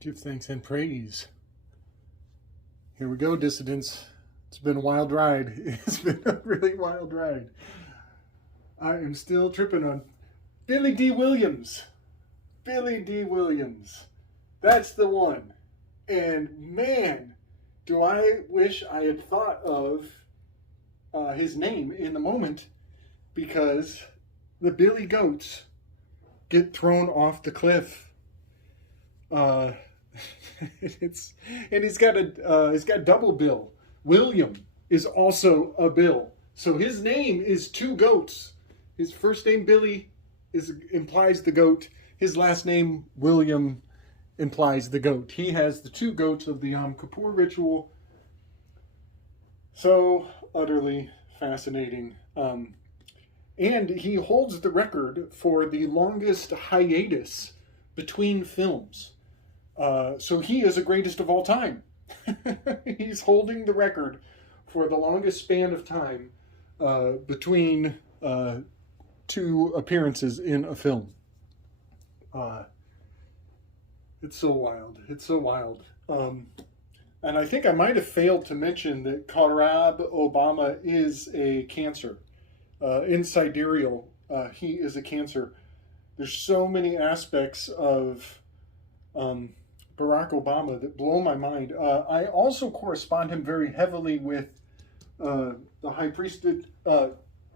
Give thanks and praise. Here we go, dissidents. It's been a wild ride. It's been a really wild ride. I am still tripping on Billy D. Williams. Billy D. Williams. That's the one. And man, do I wish I had thought of his name in the moment, because the Billy Goats get thrown off the cliff. He's got double bill. William is also a bill, so his name is two goats. His first name Billy implies the goat. His last name William implies the goat. He has the two goats of the Yom Kippur ritual. So utterly fascinating. And he holds the record for the longest hiatus between films. So he is the greatest of all time. He's holding the record for the longest span of time between two appearances in a film. It's so wild. It's so wild. And I think I might have failed to mention that Barack Obama is a Cancer. In sidereal, he is a Cancer. There's so many aspects of Barack Obama that blow my mind. I also correspond him very heavily with the High Priestess,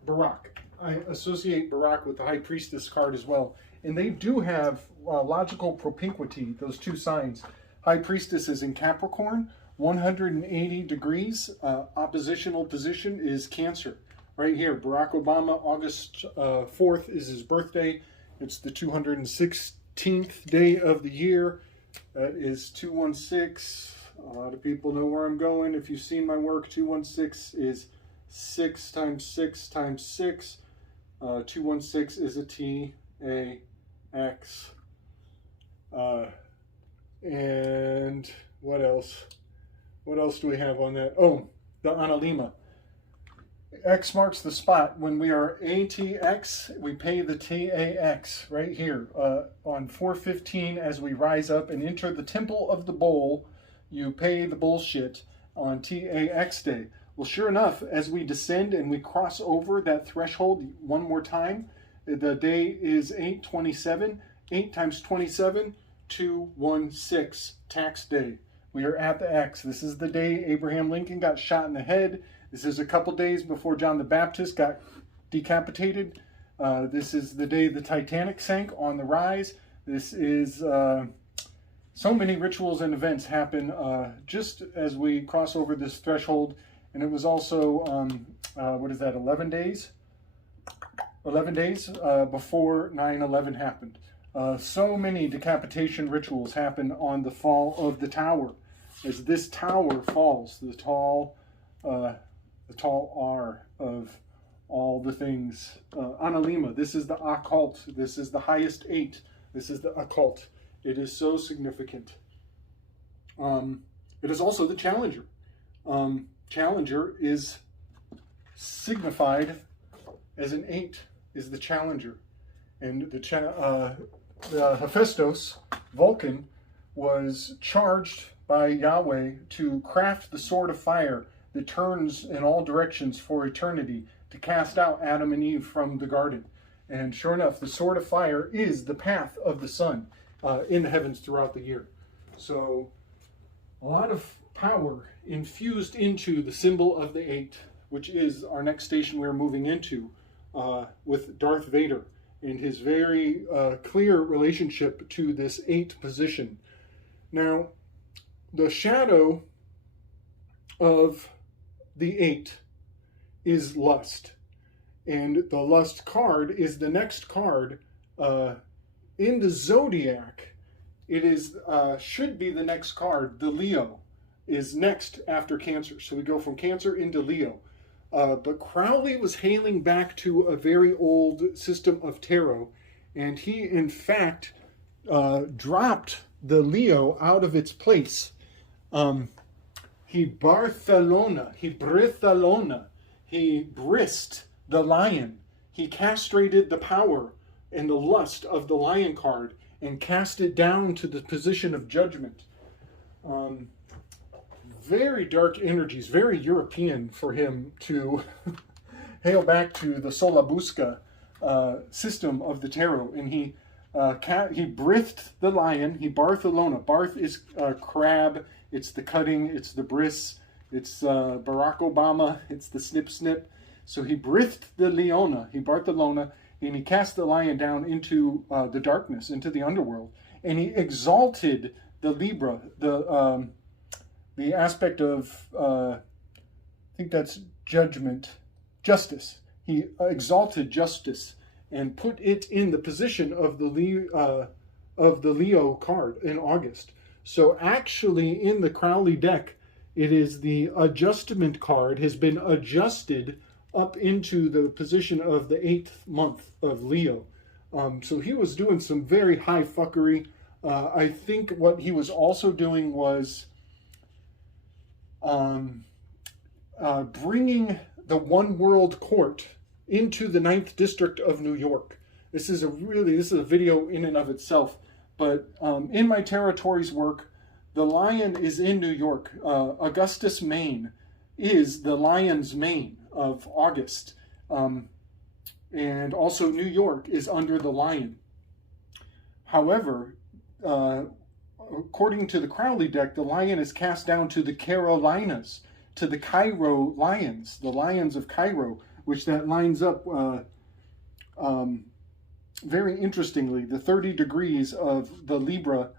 Barack. I associate Barack with the High Priestess card as well. And they do have logical propinquity, those two signs. High Priestess is in Capricorn, 180 degrees. Oppositional position is Cancer. Right here, Barack Obama, August 4th is his birthday. It's the 216th day of the year. That is 216. A lot of people know where I'm going. If you've seen my work, 216 is 6 times 6 times 6. 216 is a T-A-X. And what else? What else do we have on that? Oh, the analima. X marks the spot. When we are ATX, we pay the TAX right here. On 4:15, as we rise up and enter the temple of the bowl, you pay the bullshit on TAX day. Well, sure enough, as we descend and we cross over that threshold one more time, the day is 8/27. 8 times 27, 216, tax day. We are at the X. This is the day Abraham Lincoln got shot in the head. This is a couple days before John the Baptist got decapitated. This is the day the Titanic sank on the rise. This is so many rituals and events happen just as we cross over this threshold. And it was also, 11 days? 11 days before 9/11 happened. So many decapitation rituals happen on the fall of the tower. As this tower falls, the tall R of all the things. Analima, this is the occult. This is the highest 8. This is the occult. It is so significant. It is also the challenger. Challenger is signified as an 8, is the challenger. And the Hephaestus, Vulcan, was charged by Yahweh to craft the sword of fire that turns in all directions for eternity to cast out Adam and Eve from the garden. And sure enough, the sword of fire is the path of the sun in the heavens throughout the year. So a lot of power infused into the symbol of the 8, which is our next station we're moving into with Darth Vader and his very clear relationship to this 8 position. Now, the shadow of the 8 is lust, and the lust card is the next card in the zodiac. It is should be the next card. The Leo is next after Cancer, so we go from Cancer into Leo. But Crowley was hailing back to a very old system of tarot, and he in fact dropped the Leo out of its place. He Barthelona, he Brithalona, he brist the lion. He castrated the power and the lust of the lion card and cast it down to the position of judgment. Very dark energies, very European for him to hail back to the Solabusca system of the tarot. And he breathed the lion, he Barthelona. Barth is crab, it's the cutting, it's the bris, it's Barack Obama, it's the snip snip. So he breathed the leona, he Barthelona, and he cast the lion down into the darkness, into the underworld. And he exalted the Libra, the aspect of, I think that's justice. He exalted justice and put it in the position of the Leo card in August. So actually in the Crowley deck, it is the adjustment card has been adjusted up into the position of the 8th month of Leo. So he was doing some very high fuckery. I think what he was also doing was bringing the One World Court into the 9th District of New York. This is a video in and of itself, but in my territories work, the lion is in New York. Augustus, Maine is the lion's mane of August. And also New York is under the lion. However, according to the Crowley deck, the lion is cast down to the Carolinas, to the Cairo lions, the lions of Cairo, which that lines up very interestingly. The 30 degrees of the Libra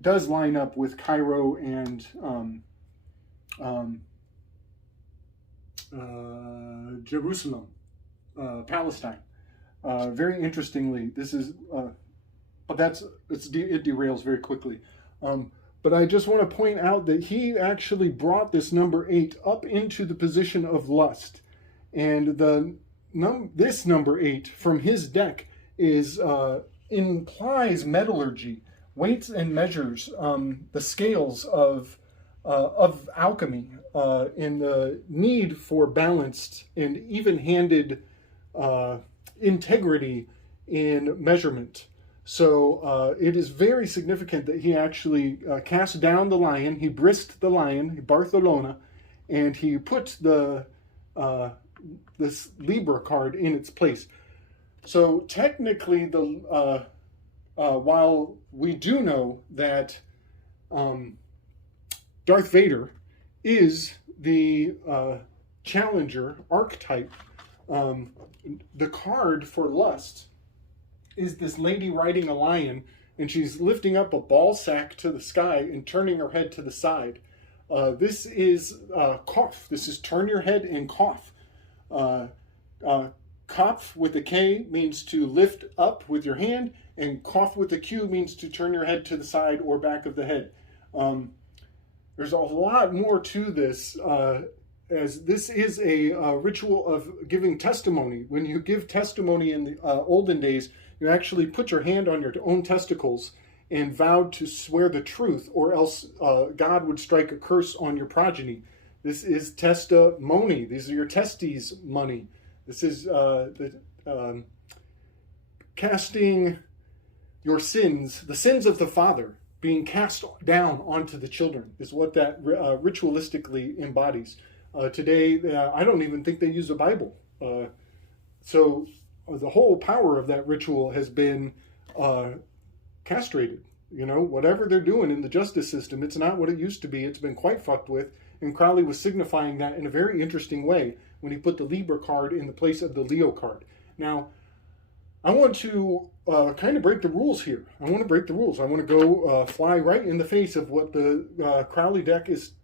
does line up with Cairo and Jerusalem, Palestine. Very interestingly, this is, but it derails very quickly. But I just want to point out that he actually brought this number 8 up into the position of lust. And this number 8 from his deck is implies metallurgy, weights and measures, the scales of alchemy, in the need for balanced and even-handed integrity in measurement. So it is very significant that he actually cast down the lion, he brisked the lion, Barthelona, and he put this Libra card in its place. So technically, while we do know that Darth Vader is the challenger archetype, the card for lust is this lady riding a lion, and she's lifting up a ball sack to the sky and turning her head to the side. This is cough. This is turn your head and cough. Kopf with a K means to lift up with your hand, and cough with a Q means to turn your head to the side or back of the head. There's a lot more to this, as this is a ritual of giving testimony. When you give testimony in the olden days, you actually put your hand on your own testicles and vowed to swear the truth, or else God would strike a curse on your progeny. This is testimony. These are your testes money. This is casting your sins, the sins of the father, being cast down onto the children, is what that ritualistically embodies. Today, I don't even think they use a Bible. So the whole power of that ritual has been castrated. You know, whatever they're doing in the justice system, it's not what it used to be. It's been quite fucked with. And Crowley was signifying that in a very interesting way when he put the Libra card in the place of the Leo card. Now, I want to kind of break the rules here. I want to break the rules. I want to go fly right in the face of what the Crowley deck is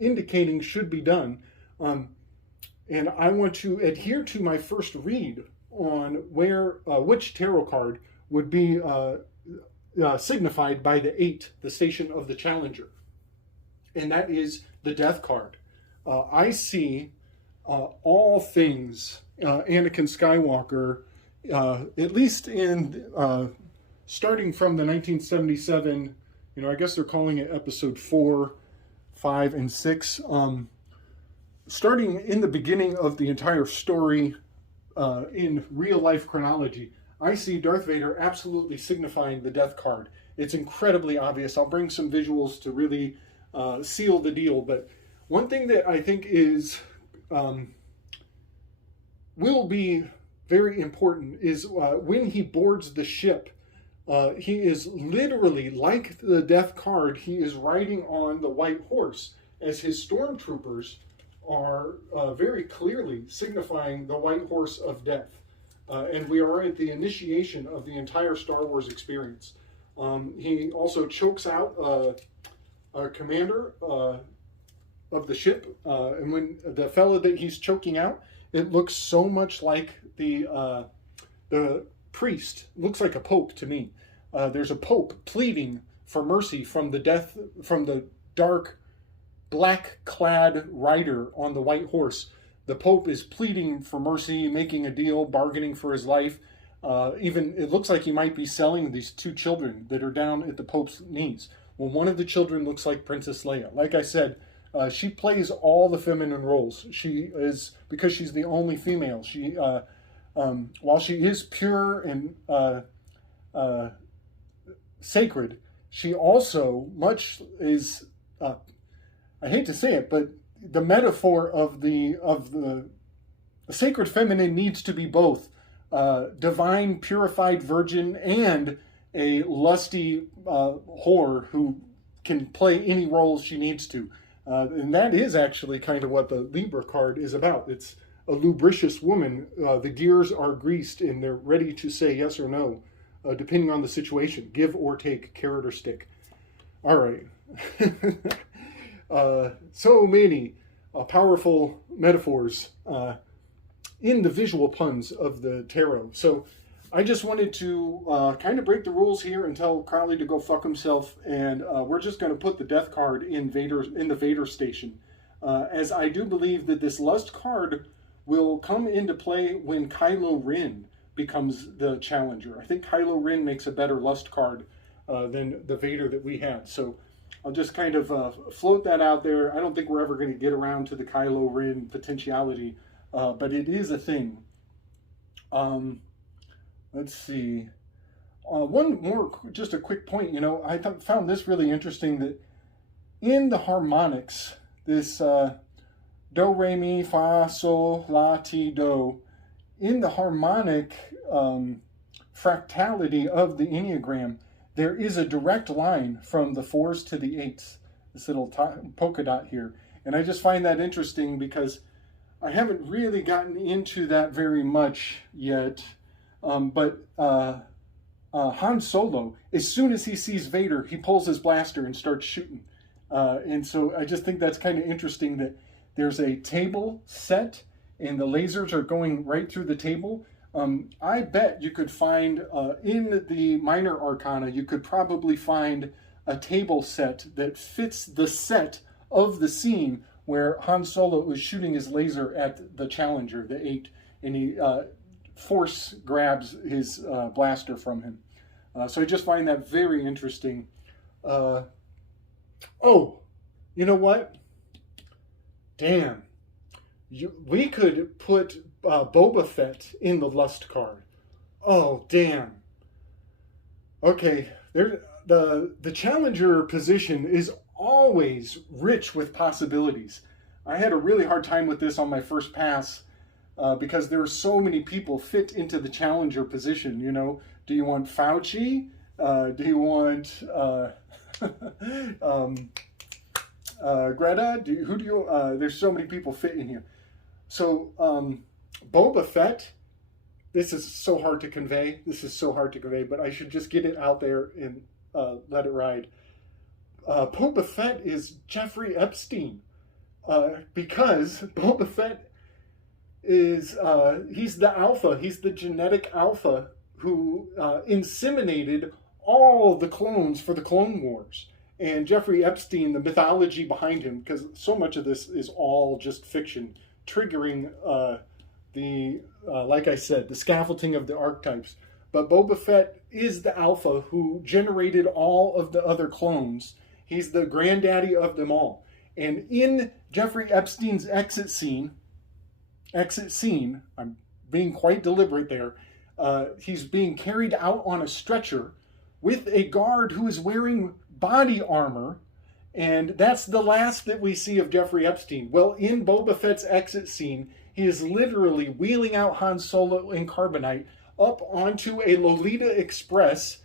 indicating should be done. And I want to adhere to my first read on which tarot card would be signified by the 8, the station of the challenger. And that is the death card. I see all things Anakin Skywalker, at least in starting from the 1977, I guess they're calling it episode 4, 5, and 6. Starting in the beginning of the entire story in real life chronology, I see Darth Vader absolutely signifying the death card. It's incredibly obvious. I'll bring some visuals to really seal the deal. But one thing that I think is will be very important is when he boards the ship. He is literally, like the death card, he is riding on the white horse, as his stormtroopers are very clearly signifying the white horse of death. And we are at the initiation of the entire Star Wars experience. He also chokes out a commander of the ship, and when the fellow that he's choking out, it looks so much like the priest. It looks like a pope to me. There's a pope pleading for mercy from the dark, black-clad rider on the white horse. The pope is pleading for mercy, making a deal, bargaining for his life. Even it looks like he might be selling these two children that are down at the pope's knees. Well, one of the children looks like Princess Leia. Like I said, she plays all the feminine roles. She is, because she's the only female. She, while she is pure and sacred, she also much is. I hate to say it, but the metaphor of the sacred feminine needs to be both divine, purified virgin and a lusty whore who can play any role she needs to. And that is actually kind of what the Libra card is about. It's a lubricious woman. The gears are greased and they're ready to say yes or no, depending on the situation. Give or take, carrot or stick. All right. So many powerful metaphors in the visual puns of the tarot. So I just wanted to kind of break the rules here and tell Crowley to go fuck himself, and we're just going to put the death card in the Vader station, as I do believe that this lust card will come into play when Kylo Ren becomes the challenger. I think Kylo Ren makes a better lust card than the Vader that we had. So I'll just kind of float that out there. I don't think we're ever going to get around to the Kylo Ren potentiality, but it is a thing. Let's see. One more, just a quick point. You know, I found this really interesting, that in the harmonics, this do, re, mi, fa, sol, la, ti, do, in the harmonic fractality of the Enneagram, there is a direct line from the 4s to the 8s, this little polka dot here. And I just find that interesting because I haven't really gotten into that very much yet. But Han Solo, as soon as he sees Vader, he pulls his blaster and starts shooting. And so I just think that's kind of interesting that there's a table set and the lasers are going right through the table. I bet you could find, in the minor arcana, you could probably find a table set that fits the set of the scene where Han Solo is shooting his laser at the Challenger, the 8, and he force grabs his blaster from him. So I just find that very interesting. Oh, you know what? Damn. We could put Boba Fett in the lust card. Oh, damn. Okay, the challenger position is always rich with possibilities. I had a really hard time with this on my first pass because there are so many people fit into the challenger position. You know, do you want Fauci? Do you want Greta? There's so many people fit in here. So Boba Fett, this is so hard to convey. But I should just get it out there and let it ride. Boba Fett is Jeffrey Epstein, because Boba Fett is, he's the alpha. He's the genetic alpha who inseminated all the clones for the Clone Wars. And Jeffrey Epstein, the mythology behind him, because so much of this is all just fiction, triggering like I said, the scaffolding of the archetypes. But Boba Fett is the alpha who generated all of the other clones. He's the granddaddy of them all. And in Jeffrey Epstein's exit scene, I'm being quite deliberate there, he's being carried out on a stretcher with a guard who is wearing body armor. And that's the last that we see of Jeffrey Epstein. Well, in Boba Fett's exit scene, he is literally wheeling out Han Solo and Carbonite up onto a Lolita Express,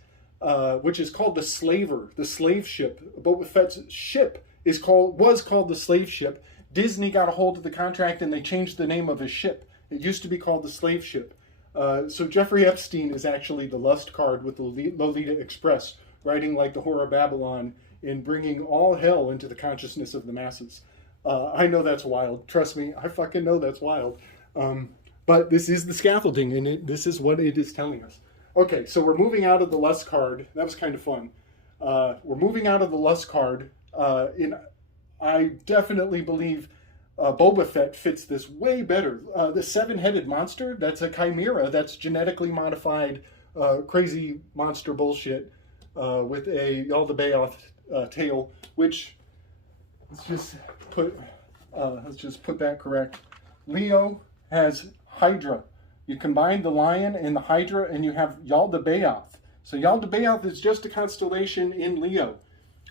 which is called the Slaver, the slave ship. Boba Fett's ship was called the slave ship. Disney got a hold of the contract and they changed the name of his ship. It used to be called the slave ship. So Jeffrey Epstein is actually the lust card with the Lolita Express, riding like the Whore of Babylon in bringing all hell into the consciousness of the masses. I know that's wild. Trust me, I fucking know that's wild. But this is the scaffolding, and this is what it is telling us. Okay, so we're moving out of the lust card. That was kind of fun. We're moving out of the lust card. I definitely believe Boba Fett fits this way better. The seven-headed monster, that's a chimera. That's genetically modified crazy monster bullshit with a Yaldabaoth tail, which let's just put that correct. Leo has Hydra. You combine the lion and the Hydra, and you have Yaldabaoth. So Yaldabaoth is just a constellation in Leo.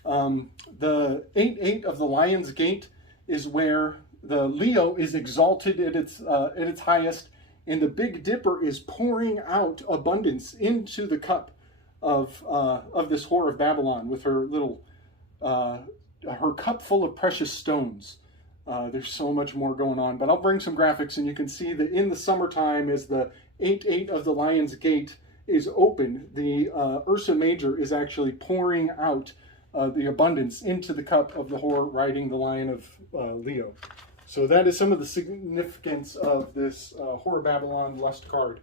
The 8-8 of the Lion's Gate is where the Leo is exalted at its highest, and the Big Dipper is pouring out abundance into the cup of this Whore of Babylon with her little her cup full of precious stones. There's so much more going on, but I'll bring some graphics, and you can see that in the summertime, as the 8-8 of the Lion's Gate is open, the Ursa Major is actually pouring out the abundance into the cup of the whore riding the lion of Leo. So that is some of the significance of this Whore of Babylon lust card.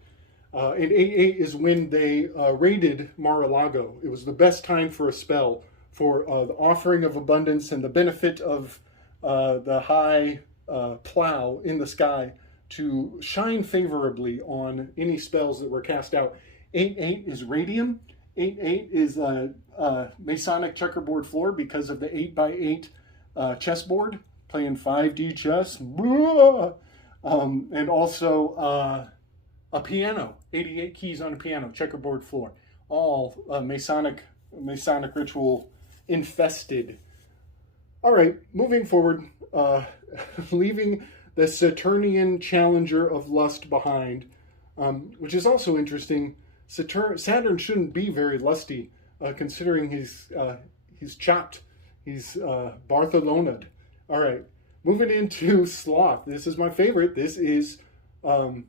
And 8-8 is when they raided Mar-a-Lago. It was the best time for a spell for the offering of abundance and the benefit of the high plow in the sky to shine favorably on any spells that were cast out. 8-8 is radium. 8-8 is a Masonic checkerboard floor because of the 8x8 chessboard, playing 5D chess. And also a piano, 88 keys on a piano, checkerboard floor. All Masonic ritual infested. All right, moving forward, leaving the Saturnian challenger of lust behind, which is also interesting. Saturn shouldn't be very lusty, considering he's chopped. He's Bartholona'd. All right, moving into sloth. This is my favorite. This is the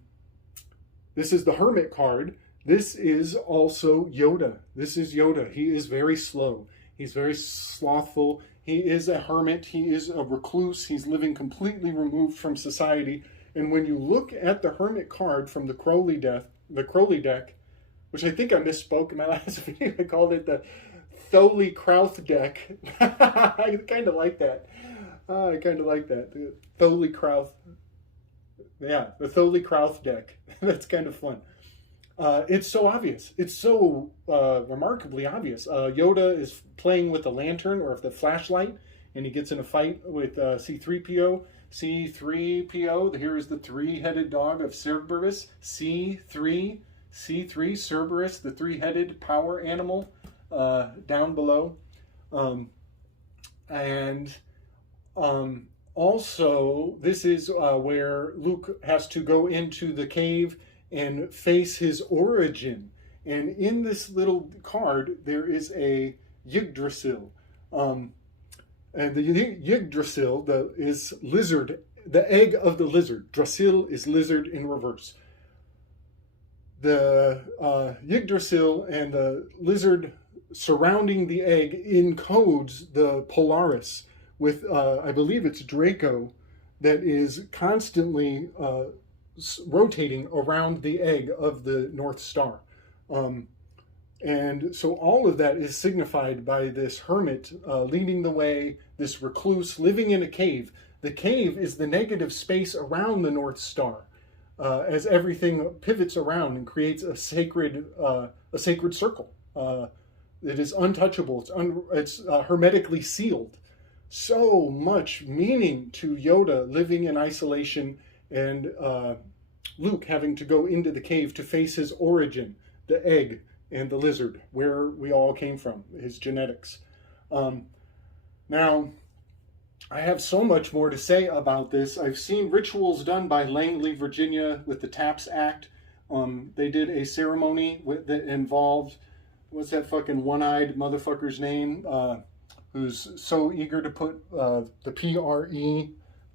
Hermit card. This is also Yoda. This is Yoda. He is very slow. He's very slothful. He is a hermit. He is a recluse. He's living completely removed from society. And when you look at the Hermit card from the Crowley deck, which I think I misspoke in my last video, I called it the Thowley-Krauth deck. I kind of like that. The Thowley-Krauth. Yeah, the Thowley-Krauth deck. That's kind of fun. It's so obvious. It's so remarkably obvious. Yoda is playing with a lantern or the flashlight, and he gets in a fight with C-3PO. C-3PO, here is the three-headed dog of Cerberus. C-3, Cerberus, the three-headed power animal, down below. Also, this is where Luke has to go into the cave and face his origin. And in this little card, there is a Yggdrasil. And the Yggdrasil is lizard, the egg of the lizard. Drasil is lizard in reverse. The Yggdrasil and the lizard surrounding the egg encodes the Polaris with, I believe it's Draco, that is constantly rotating around the egg of the North Star. And so all of that is signified by this hermit leading the way, this recluse living in a cave. The cave is the negative space around the North Star, as everything pivots around and creates a sacred circle. It is untouchable. It's hermetically sealed. So much meaning to Yoda living in isolation and Luke having to go into the cave to face his origin, the egg and the lizard, where we all came from, his genetics. Now, I have so much more to say about this. I've seen rituals done by Langley, Virginia, with the Taps Act. They did a ceremony that involved, what's that fucking one-eyed motherfucker's name, who's so eager to put the PRE,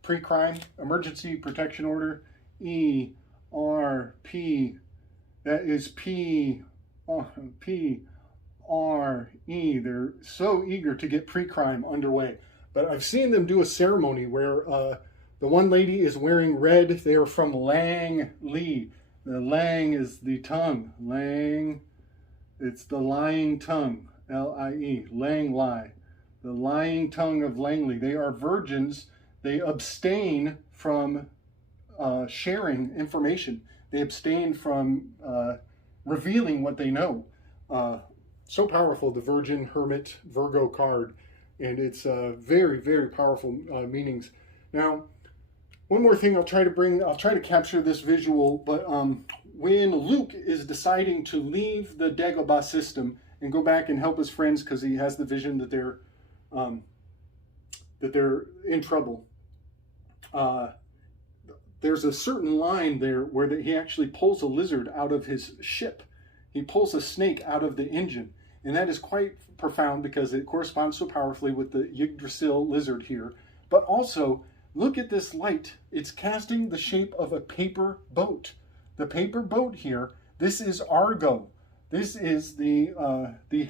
pre-crime, emergency protection order, ERP, that is PRE. They're so eager to get pre-crime underway. But I've seen them do a ceremony where the one lady is wearing red. They are from Langley. The Lang is the tongue. Lang, it's the lying tongue. L-I-E, Lang-lie. The lying tongue of Langley. They are virgins. They abstain from sharing information. They abstain from revealing what they know. So powerful, the Virgin Hermit Virgo card. And it's very, very powerful meanings. Now, one more thing I'll try to capture this visual, but when Luke is deciding to leave the Dagobah system and go back and help his friends because he has the vision that they're in trouble, there's a certain line there where he actually pulls a lizard out of his ship. He pulls a snake out of the engine. And that is quite profound because it corresponds so powerfully with the Yggdrasil lizard here. But also, look at this light. It's casting the shape of a paper boat. The paper boat here, this is Argo. This is the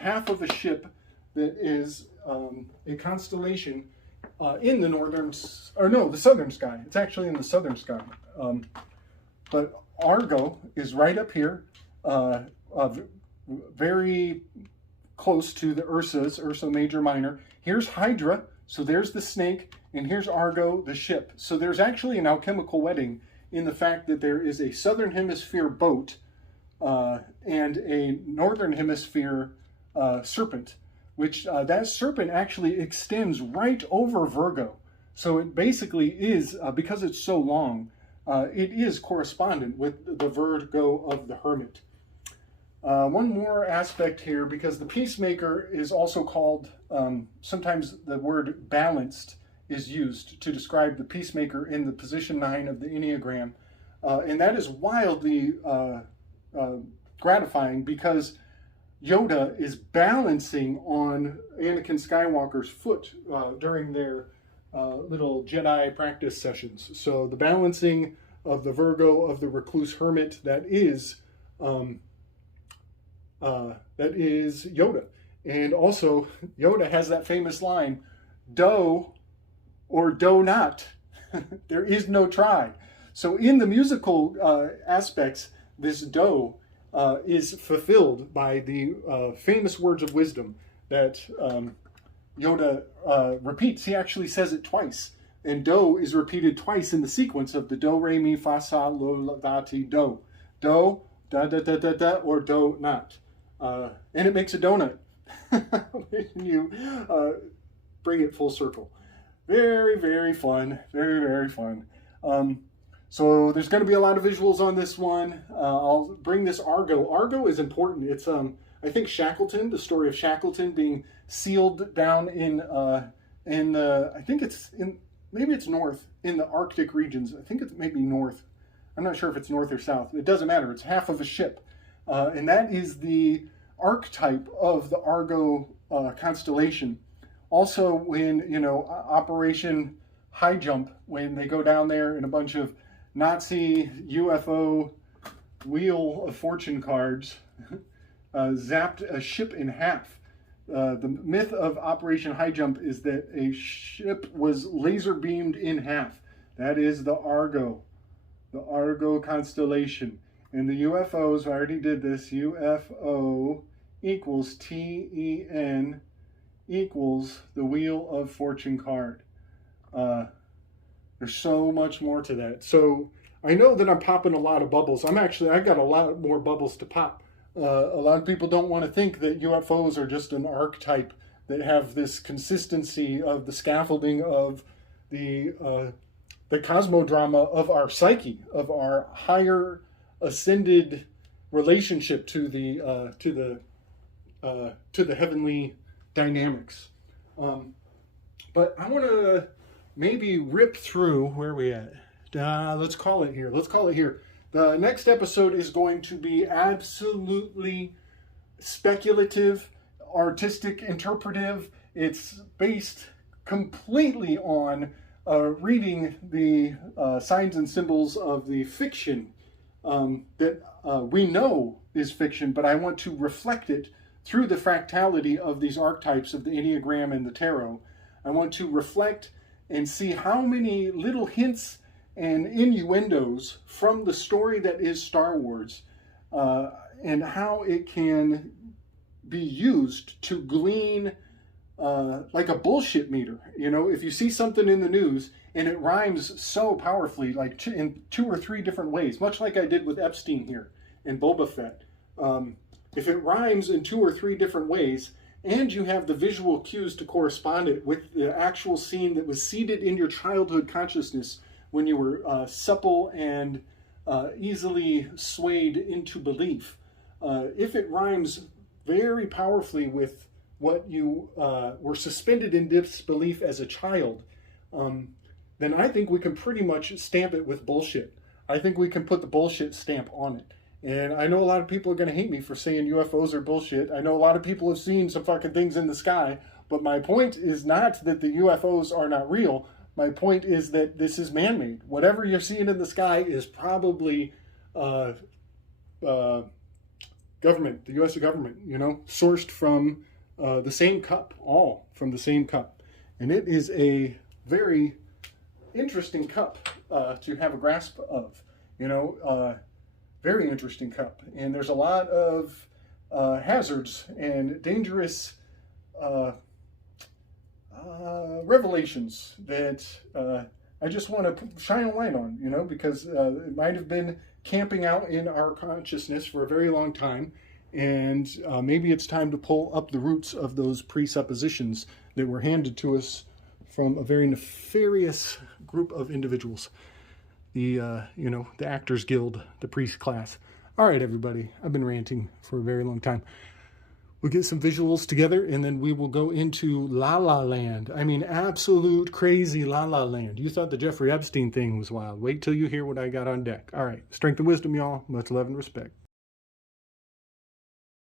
half of a ship that is a constellation in the southern sky. It's actually in the southern sky. But Argo is right up here, very close to the Ursa Major Minor. Here's Hydra, so there's the snake, and here's Argo, the ship. So there's actually an alchemical wedding in the fact that there is a southern hemisphere boat and a northern hemisphere serpent, which that serpent actually extends right over Virgo. So it basically is, because it's so long, it is correspondent with the Virgo of the Hermit. One more aspect here, because the peacemaker is also called, sometimes the word balanced is used to describe the peacemaker in the position 9 of the Enneagram. And that is wildly gratifying because Yoda is balancing on Anakin Skywalker's foot during their little Jedi practice sessions. So the balancing of the Virgo of the recluse hermit, that is Yoda. And also, Yoda has that famous line, "Do or do not." There is no try. So in the musical aspects, this do is fulfilled by the famous words of wisdom that Yoda repeats. He actually says it twice. And do is repeated twice in the sequence of the do, re, mi, fa, sol, la, ti, do. Do, da, da, da, da, da, or do not. And it makes a donut when you bring it full circle. Very, very fun. Very, very fun. So there's going to be a lot of visuals on this one. I'll bring this Argo. Argo is important. It's, I think, Shackleton, the story of Shackleton being sealed down in I think it's in, maybe it's north, in the Arctic regions. I think it's maybe north. I'm not sure if it's north or south. It doesn't matter. It's half of a ship. And that is the archetype of the Argo constellation. Also, when, Operation High Jump, when they go down there and a bunch of Nazi UFO Wheel of Fortune cards zapped a ship in half. The myth of Operation High Jump is that a ship was laser beamed in half. That is the Argo constellation. And the UFOs, I already did this, UFO equals TEN equals the Wheel of Fortune card. There's so much more to that. So I know that I'm popping a lot of bubbles. I've got a lot more bubbles to pop. A lot of people don't want to think that UFOs are just an archetype that have this consistency of the scaffolding of the the cosmodrama of our psyche, of our higher ascended relationship to the heavenly dynamics. But I want to maybe rip through, where are we at? Let's call it here. The next episode is going to be absolutely speculative, artistic, interpretive. It's based completely on reading the signs and symbols of the fiction that we know is fiction, but I want to reflect it through the fractality of these archetypes of the Enneagram and the Tarot. I want to reflect and see how many little hints and innuendos from the story that is Star Wars, and how it can be used to glean like a bullshit meter. You know, if you see something in the news and it rhymes so powerfully, like in 2 or 3 different ways, much like I did with Epstein here in Boba Fett. If it rhymes in 2 or 3 different ways, and you have the visual cues to correspond it with the actual scene that was seeded in your childhood consciousness when you were supple and easily swayed into belief, if it rhymes very powerfully with what you were suspended in disbelief as a child, then I think we can pretty much stamp it with bullshit. I think we can put the bullshit stamp on it. And I know a lot of people are going to hate me for saying UFOs are bullshit. I know a lot of people have seen some fucking things in the sky, but my point is not that the UFOs are not real. My point is that this is man-made. Whatever you're seeing in the sky is probably government, the U.S. government, you know, sourced from the same cup, all from the same cup. And it is a very interesting cup to have a grasp of, you know, very interesting cup. And there's a lot of hazards and dangerous revelations that I just want to shine a light on, you know, because it might have been camping out in our consciousness for a very long time. And maybe it's time to pull up the roots of those presuppositions that were handed to us from a very nefarious group of individuals. The, you know, the Actors Guild, the priest class. All right, everybody, I've been ranting for a very long time. We'll get some visuals together, and then we will go into La La Land. I mean, absolute crazy La La Land. You thought the Jeffrey Epstein thing was wild. Wait till you hear what I got on deck. All right, strength and wisdom, y'all. Much love and respect.